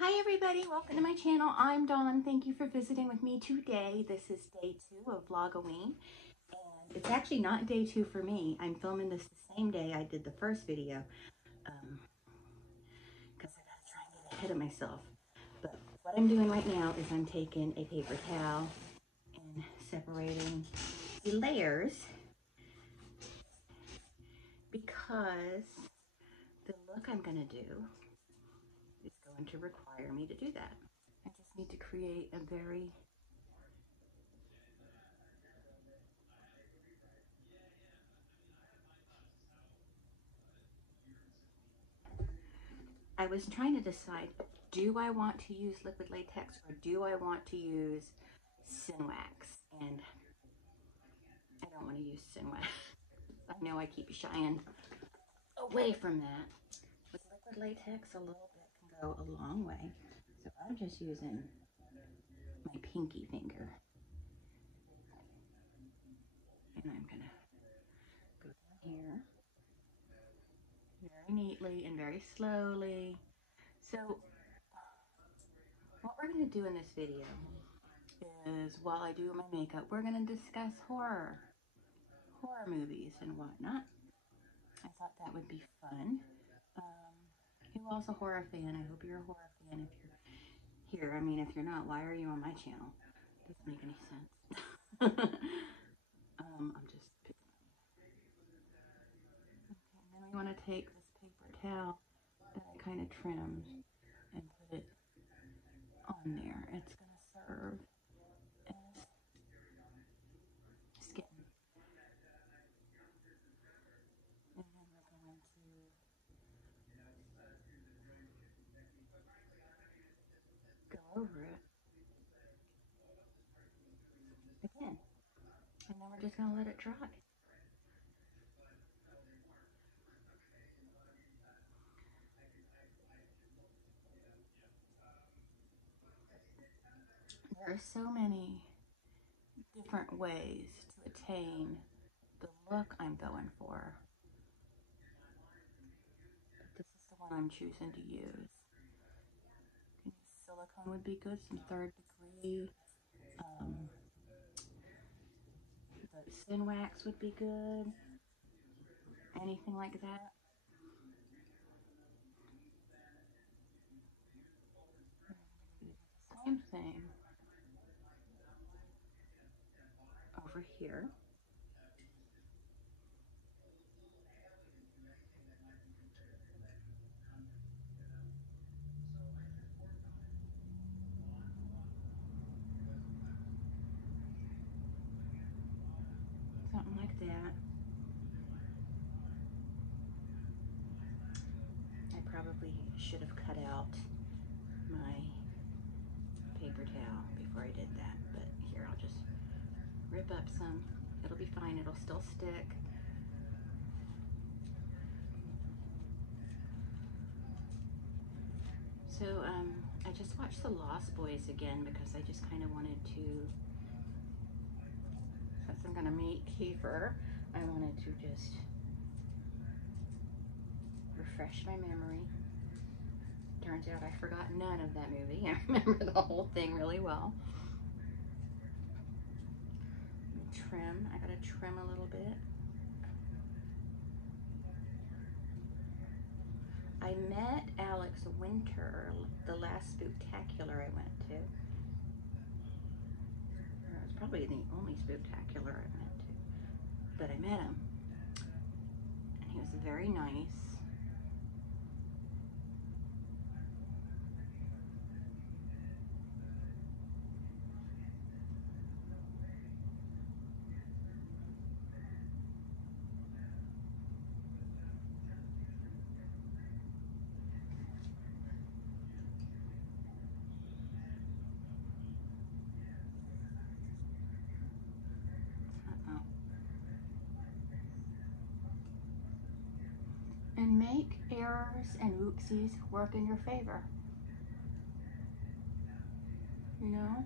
Hi everybody, welcome to my channel. I'm Dawn. Thank you for visiting with me today. This is day 2 of Vlogoween. And it's actually not day 2 for me. I'm filming this the same day I did the first video. Because I gotta try and get ahead of myself. But what I'm doing right now is I'm taking a paper towel and separating the layers. Because the look I'm gonna do is going to require me to do that. I just need to create a very I was trying to decide, do I want to use liquid latex or do I want to use Wax? And I don't want to use Wax. I know I keep shying away from that. With liquid latex, a little bit can go a long way. So I'm just using my pinky finger. And I'm going to go down here very neatly and very slowly. So what we're going to do in this video is, while I do my makeup, we're going to discuss horror movies and whatnot. I thought that would be fun. Who else a horror fan? I hope you're a horror fan if you're here. I mean, if you're not, why are you on my channel? Doesn't make any sense. I'm just picking on you. Okay, and then we want to take this paper towel that I kind of trimmed and put it on there. It's going to serve as skin. And then we're going to go over it again. And then we're just going to let it dry. There are so many different ways to attain the look I'm going for. But this is the one I'm choosing to use. Silicone would be good, some 3rd degree. The Wax would be good. Anything like that. Same thing over here. Something like that. I probably should have cut out my paper towel before I did that, but here, I'll just rip up some. It'll be fine, it'll still stick. So I just watched The Lost Boys again because I just kind of wanted to, since I'm gonna meet Kiefer, I wanted to just refresh my memory. Turns out I forgot none of that movie. I remember the whole thing really well. Trim, I gotta trim a little bit. I met Alex Winter the last Spooktacular I went to. It was probably the only Spooktacular I went to. But I met him. And he was very nice. And make errors and oopsies work in your favor. You know?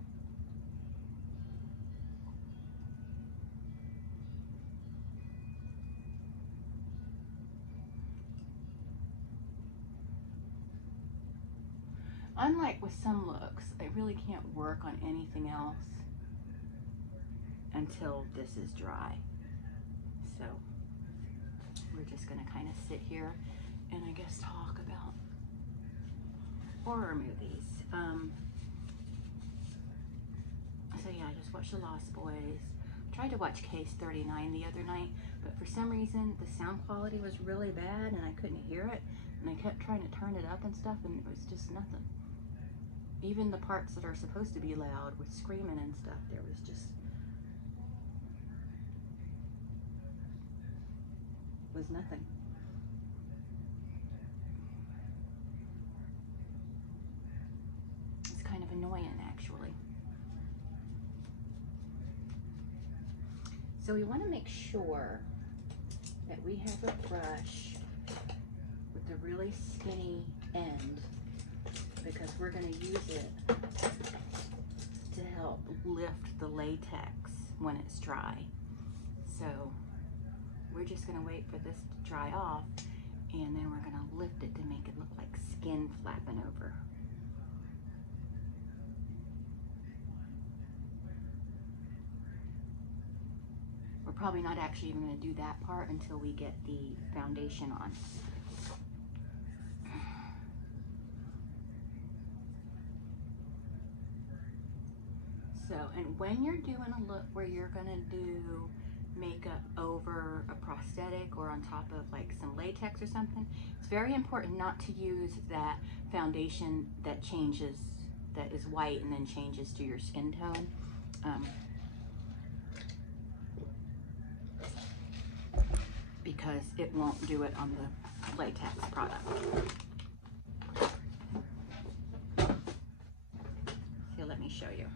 unlike with some looks, I really can't work on anything else until this is dry. So we're just gonna kind of sit here and I guess talk about horror movies. So yeah, I just watched The Lost Boys. Tried to watch Case 39 the other night, but for some reason the sound quality was really bad and I couldn't hear it. And I kept trying to turn it up and stuff and it was just nothing. Even the parts that are supposed to be loud with screaming and stuff, there was just, was nothing. It's kind of annoying actually. So we want to make sure that we have a brush with a really skinny end because we're going to use it to help lift the latex when it's dry. So we're just going to wait for this to dry off and then we're going to lift it to make it look like skin flapping over. We're probably not actually even going to do that part until we get the foundation on. So, and when you're doing a look where you're going to do makeup over a prosthetic or on top of like some latex or something, it's very important not to use that foundation that changes, that is white and then changes to your skin tone. Because it won't do it on the latex product. So let me show you.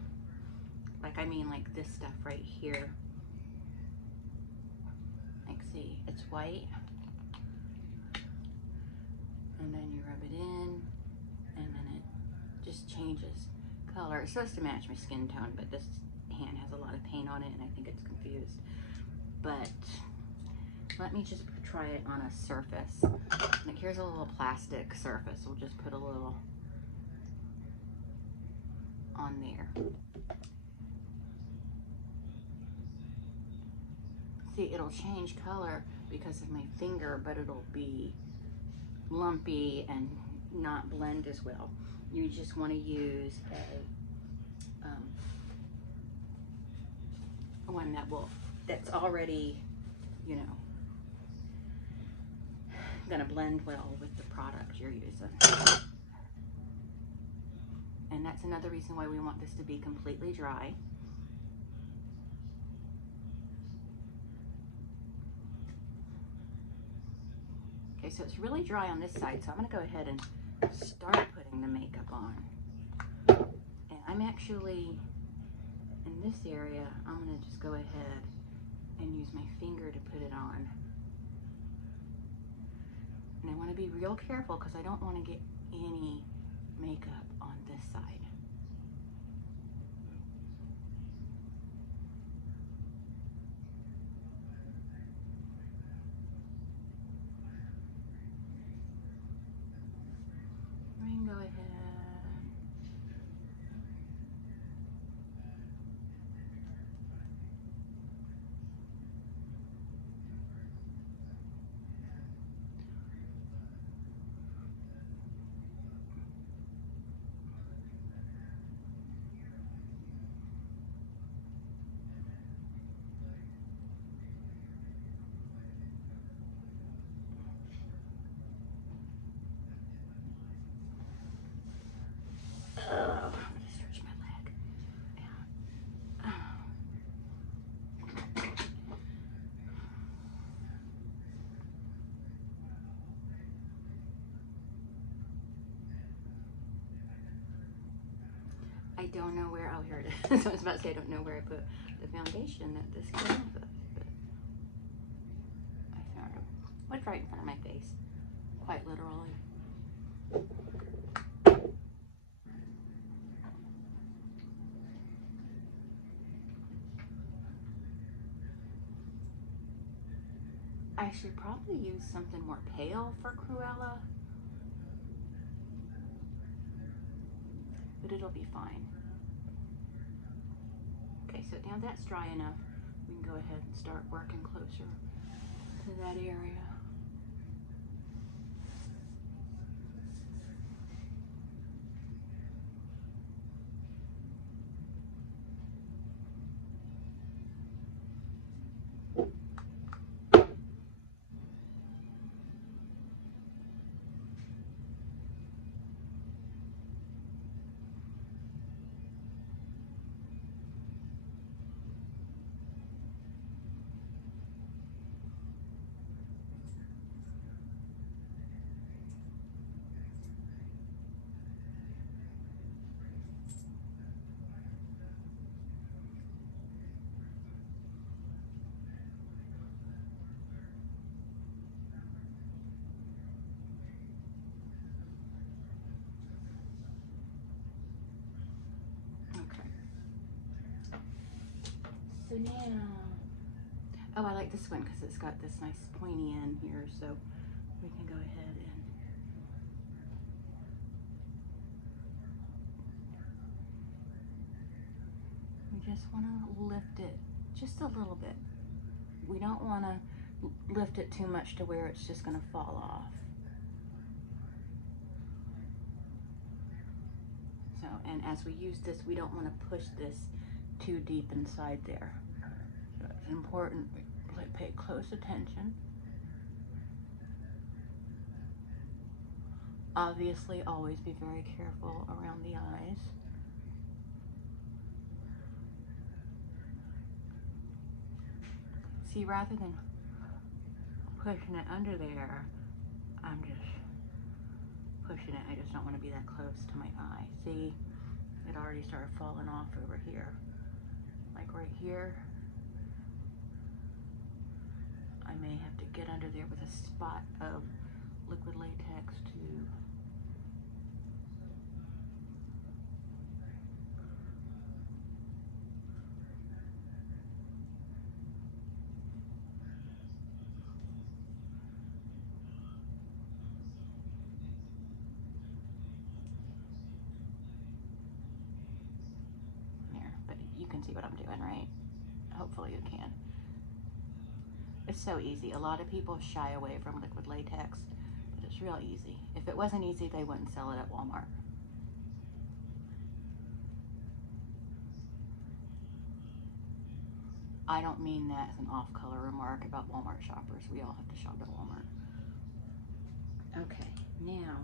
Like, I mean like this stuff right here. Like, see, it's white. And then you rub it in, and then it just changes color. It's supposed to match my skin tone, but this hand has a lot of paint on it, and I think it's confused. But let me just try it on a surface. Like, here's a little plastic surface. We'll just put a little on there. See, it'll change color because of my finger, but it'll be lumpy and not blend as well. You just want to use a one that's already, you know, gonna blend well with the product you're using. And that's another reason why we want this to be completely dry. Okay, so it's really dry on this side, so I'm gonna go ahead and start putting the makeup on. And I'm actually, in this area, I'm gonna just go ahead and use my finger to put it on. And I wanna be real careful because I don't wanna get any makeup on this side. We can go ahead. I'm gonna stretch my leg out. I don't know where, oh, here it is. I was about to say I don't know where I put the foundation that this came with, but I found it. What's right in front of my face, quite literally. I should probably use something more pale for Cruella. but it'll be fine. Okay, so now that's dry enough, we can go ahead and start working closer to that area. So now, oh, I like this one because it's got this nice pointy end here, so we can go ahead and we just want to lift it just a little bit. We don't want to lift it too much to where it's just going to fall off. So, and as we use this, we don't want to push this too deep inside there. So it's important to pay close attention. Obviously, always be very careful around the eyes. See, rather than pushing it under there, I'm just pushing it. I just don't want to be that close to my eye. See, it already started falling off over here. Like right here, I may have to get under there with a spot of liquid latex to there, but you can see what I'm doing, right? Hopefully you can. It's so easy. A lot of people shy away from liquid latex, but it's real easy. If it wasn't easy, they wouldn't sell it at Walmart. I don't mean that as an off-color remark about Walmart shoppers. We all have to shop at Walmart. Okay, now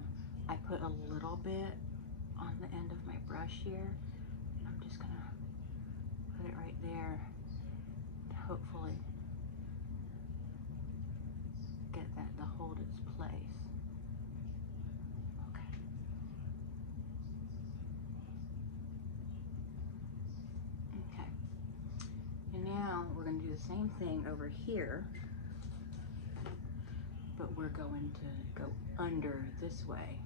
I put a little bit on the end of my brush here, and I'm just gonna put it right there to hopefully get that to hold its place. Okay. Okay. And now we're going to do the same thing over here, but we're going to go under this way.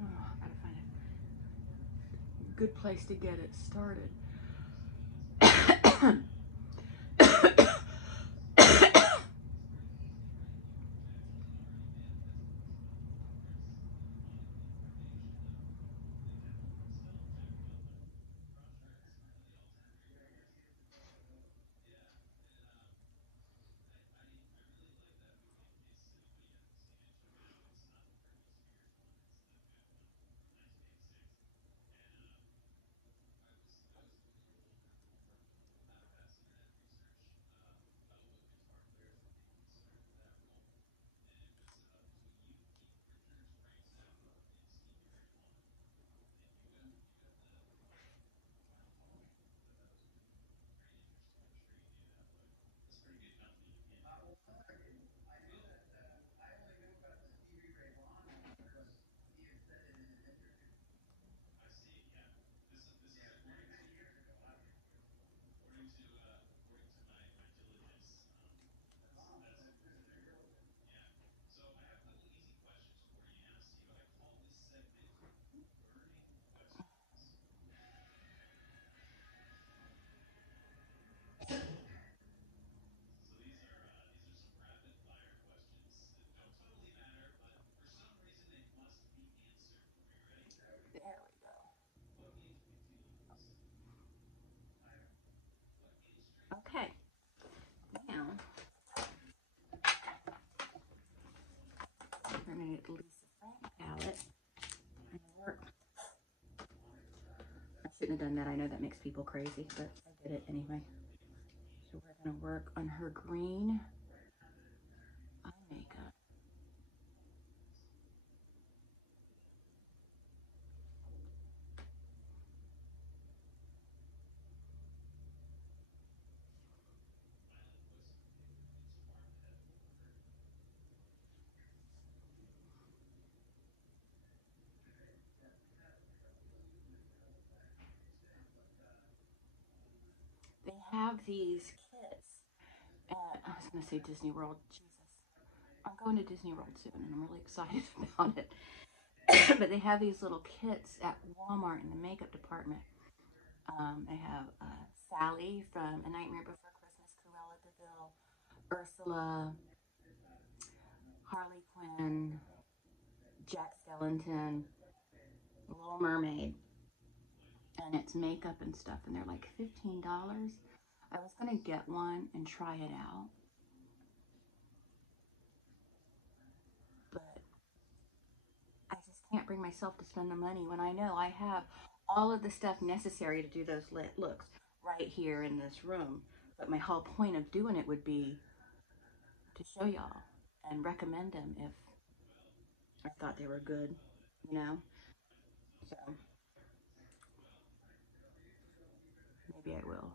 Oh, I gotta find a good place to get it started. Lisa Frank palette. I shouldn't have done that. I know that makes people crazy, but I did it anyway. So we're going to work on her green eye makeup. They have these kits at, I was going to say Disney World. Jesus. I'm going to Disney World soon, and I'm really excited about it. But they have these little kits at Walmart in the makeup department. They have Sally from A Nightmare Before Christmas, Cruella DeVille, Ursula, Harley Quinn, Jack Skellington, Little Mermaid, and it's makeup and stuff, and they're like $15. I was going to get one and try it out, but I just can't bring myself to spend the money when I know I have all of the stuff necessary to do those looks right here in this room. But my whole point of doing it would be to show y'all and recommend them if I thought they were good, you know? So maybe I will.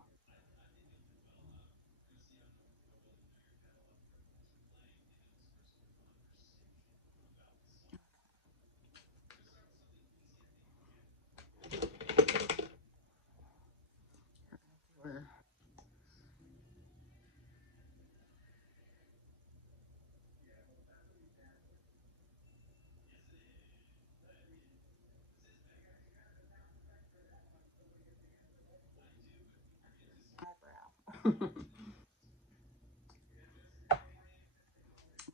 We're gonna do her eyebrow.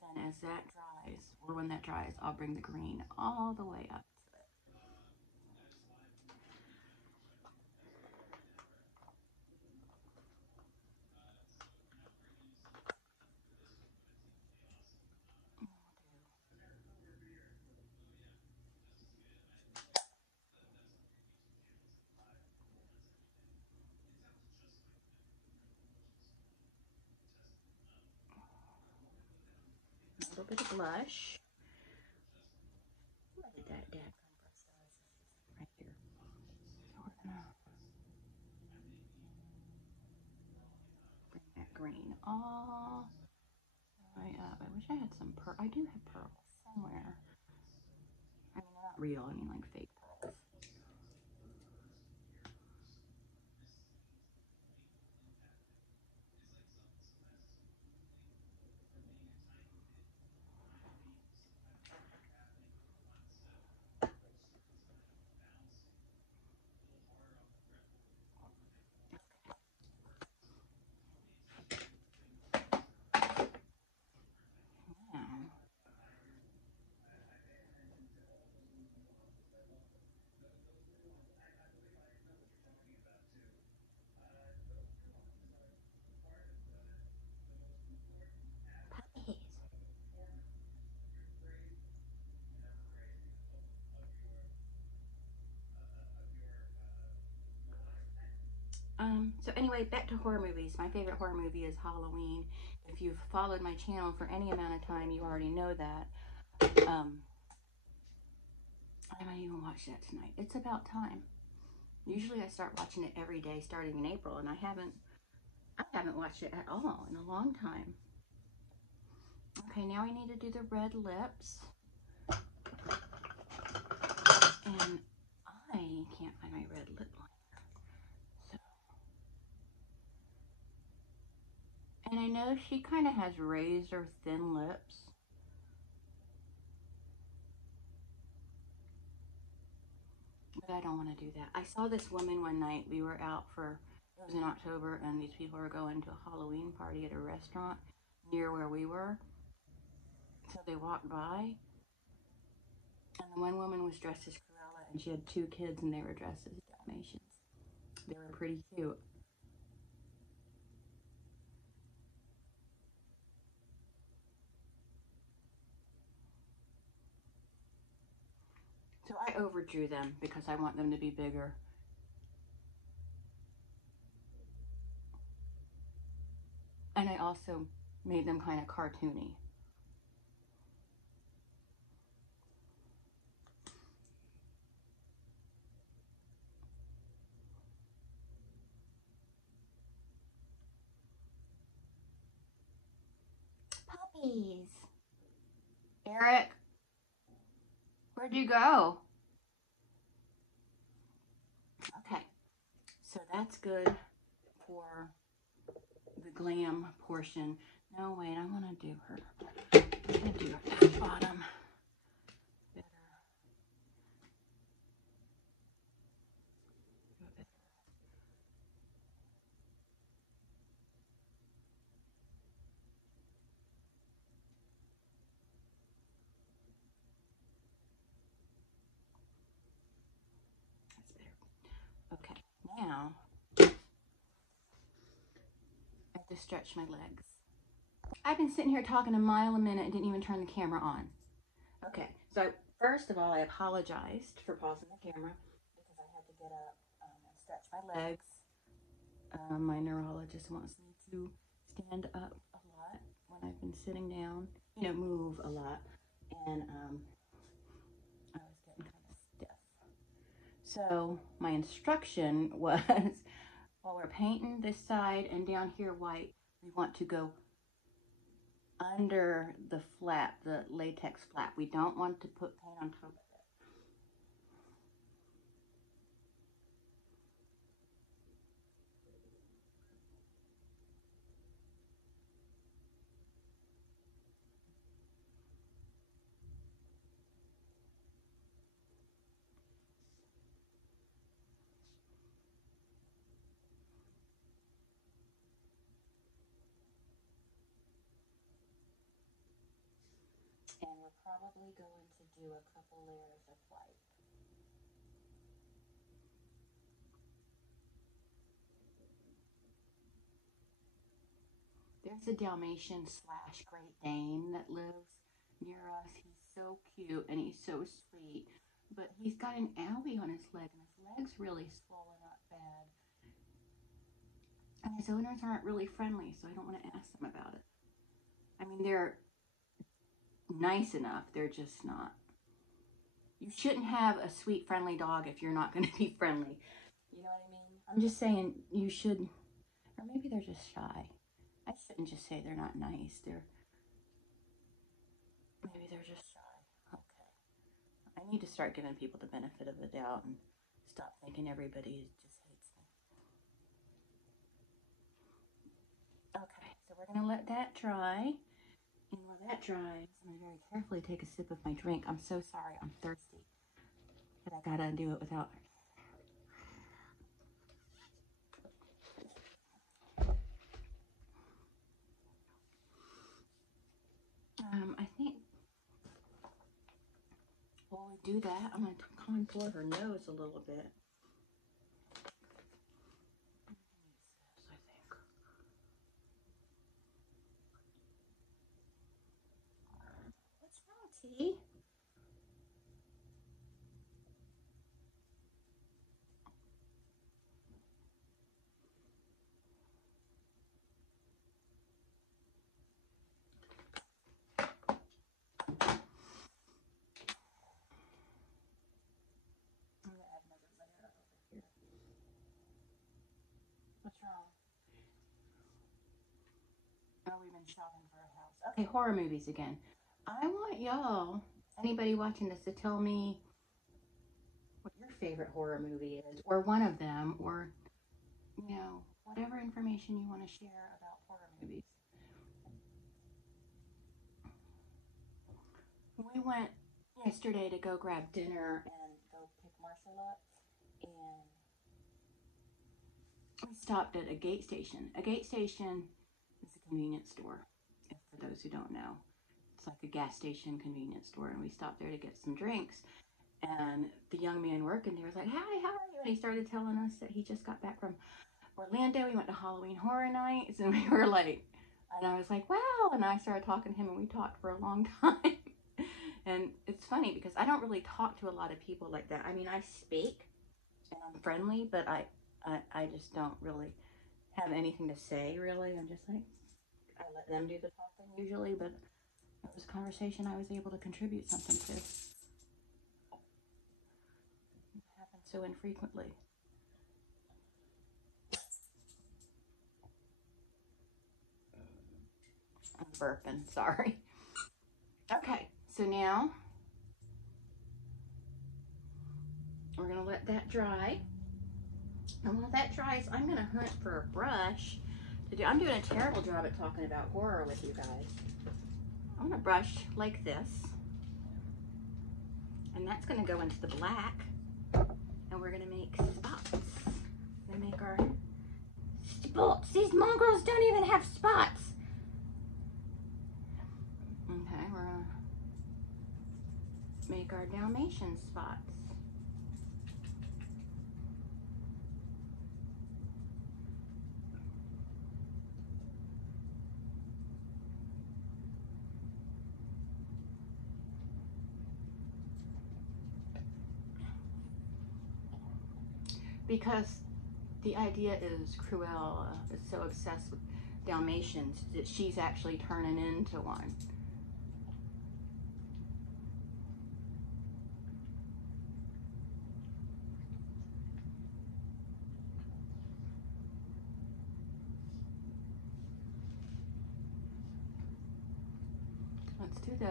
Then as that dries, or when that dries, I'll bring the green all the way up to it. A little bit of blush. Look at that dad right here. So we're gonna bring that green all the way up. I wish I had some pearl. I do have pearls somewhere. I mean, they're not real. I mean, like fake pearls. Now, puppies. So anyway, back to horror movies. My favorite horror movie is Halloween. If you've followed my channel for any amount of time, you already know that. I might even watch that tonight. It's about time. Usually I start watching it every day starting in April, and I haven't watched it at all in a long time. Okay, now we need to do the red lips. And I can't find my red lip liner. So, and I know she kind of has razor thin lips. But I don't want to do that. I saw this woman one night. We were out for, it was in October, and these people were going to a Halloween party at a restaurant near where we were. So they walked by, and the one woman was dressed as Cruella, and she had two kids, and they were dressed as Dalmatians. They were pretty cute. So I overdrew them because I want them to be bigger. And I also made them kind of cartoony. Puppies. Eric, where'd you go? Okay, so that's good for the glam portion. No, wait, I want to do her. I'm going to do her bottom better. That's better. Okay, now I have to stretch my legs. I've been sitting here talking a mile a minute and didn't even turn the camera on. Okay, so first of all, I apologized for pausing the camera because I had to get up and stretch my legs. My neurologist wants me to stand up a lot when I've been sitting down, you know, move a lot. And I was getting kind of stiff. So my instruction was, while we're painting this side and down here white, we want to go under the flap, the latex flap. We don't want to put paint on top of it. And we're probably going to do a couple layers of white. There's a Dalmatian / Great Dane that lives near us. He's so cute and he's so sweet, but he's got an owie on his leg and his leg's really swollen up bad. And his owners aren't really friendly, so I don't want to ask them about it. I mean, they're nice enough, they're just not. You shouldn't have a sweet, friendly dog if you're not going to be friendly. You know what I mean? I'm just saying you should, or maybe they're just shy. I shouldn't just say they're not nice. Maybe they're just shy. Okay. I need to start giving people the benefit of the doubt and stop thinking everybody just hates me. Okay, so we're going to let that dry. And while that dries, I'm going to very carefully take a sip of my drink. I'm so sorry, I'm thirsty. But I got to do it without... I think while we do that, I'm going to contour her nose a little bit. What's wrong, T? What's wrong? Oh, we've been shopping for a house. Okay, horror movies again. I want y'all, anybody watching this, to tell me what your favorite horror movie is, or one of them, or, you know, whatever information you want to share about horror movies. We went yesterday to go grab dinner and go pick Marshall up, and we stopped at a gate station. A gate station is a convenience store, for those who don't know. It's like a gas station convenience store, and we stopped there to get some drinks. And the young man working there was like, "Hi, how are you?" And he started telling us that he just got back from Orlando. He went to Halloween Horror Nights, and we were like, and I was like, "Wow!" And I started talking to him, and we talked for a long time. And it's funny because I don't really talk to a lot of people like that. I mean, I speak and I'm friendly, but I just don't really have anything to say, really. I'm just like, I let them do the talking usually, but it was a conversation I was able to contribute something to. It happens so infrequently. I'm burping, sorry. Okay, so now we're gonna let that dry. And while that dries, I'm gonna hunt for a brush to do. I'm doing a terrible job at talking about horror with you guys. I'm gonna brush like this. And that's gonna go into the black. And we're gonna make spots. We're gonna make our spots. These mongrels don't even have spots. Okay, we're gonna make our Dalmatian spots. Because the idea is Cruella is so obsessed with Dalmatians that she's actually turning into one. Let's do this.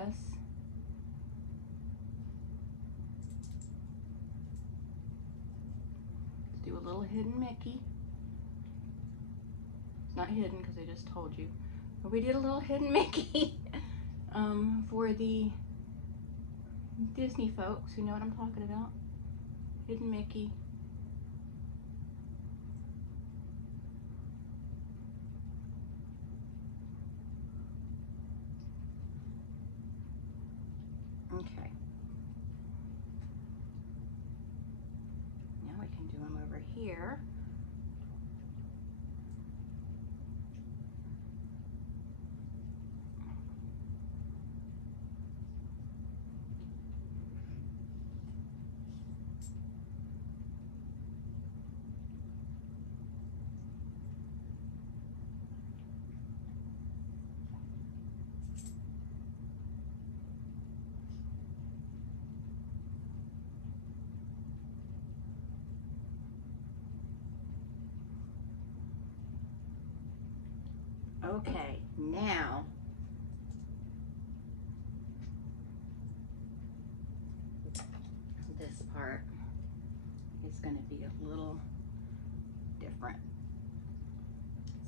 Let's do a little hidden Mickey. It's not hidden because I just told you. But we did a little hidden Mickey for the Disney folks who know what I'm talking about. Hidden Mickey. Okay. Now we can do them over here. Okay, now this part is going to be a little different.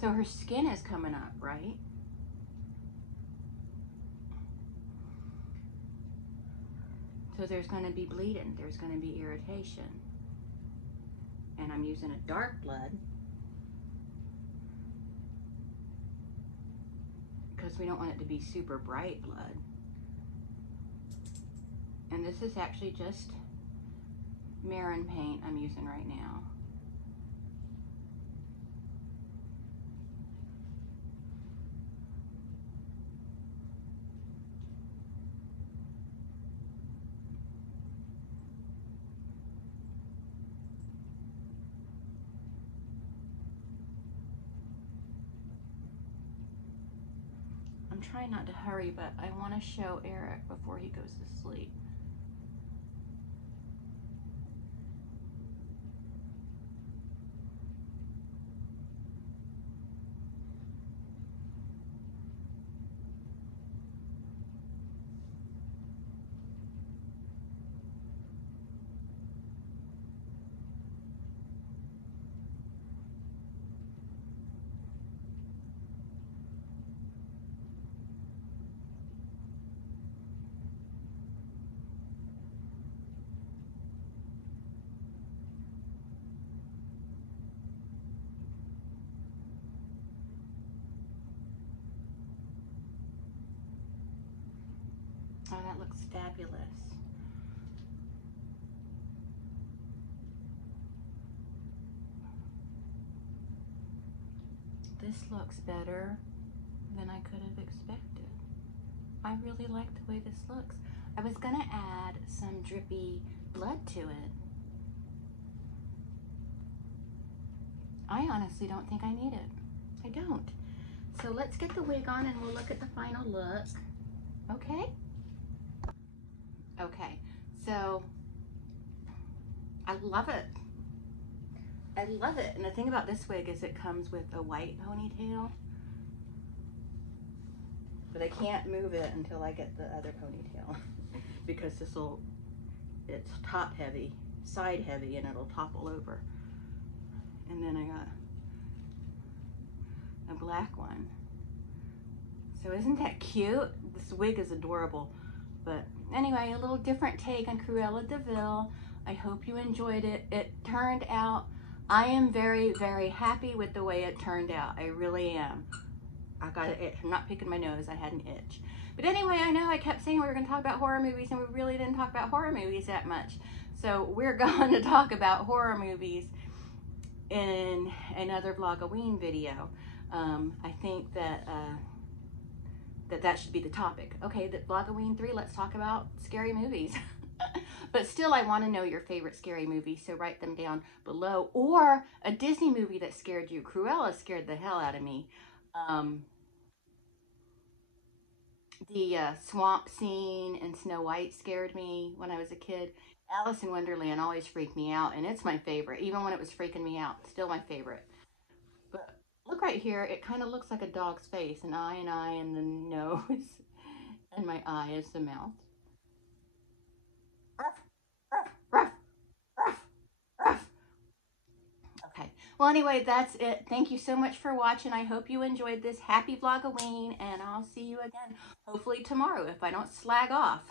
So her skin is coming up, right? So there's going to be bleeding, there's going to be irritation. And I'm using a dark blood because we don't want it to be super bright blood. And this is actually just Mehron paint I'm using right now. I'm trying not to hurry, but I want to show Eric before he goes to sleep. Oh, that looks fabulous. This looks better than I could have expected. I really like the way this looks. I was gonna add some drippy blood to it. I honestly don't think I need it. I don't. So let's get the wig on and we'll look at the final look. Okay? Okay, so I love it. I love it. And the thing about this wig is it comes with a white ponytail. But I can't move it until I get the other ponytail because it's top heavy, side heavy, and it'll topple over. And then I got a black one. So isn't that cute? This wig is adorable. But anyway, a little different take on Cruella de Vil. I hope you enjoyed it. It turned out, I am very, very happy with the way it turned out. I really am. I got an itch. I'm not picking my nose. I had an itch. But anyway, I know I kept saying we were going to talk about horror movies, and we really didn't talk about horror movies that much. So we're going to talk about horror movies in another Vlogoween video. I think that that should be the topic. Okay, the Vlogoween 3, let's talk about scary movies. But still, I want to know your favorite scary movies, so write them down below. Or a Disney movie that scared you. Cruella scared the hell out of me. The swamp scene in Snow White scared me when I was a kid. Alice in Wonderland always freaked me out, and it's my favorite. Even when it was freaking me out, still my favorite. But look right here, it kind of looks like a dog's face, an eye, and the nose, and my eye is the mouth. Ruff, ruff, ruff, ruff, ruff. Okay, well anyway, that's it. Thank you so much for watching. I hope you enjoyed this. Happy Vlogoween, and I'll see you again hopefully tomorrow if I don't slag off.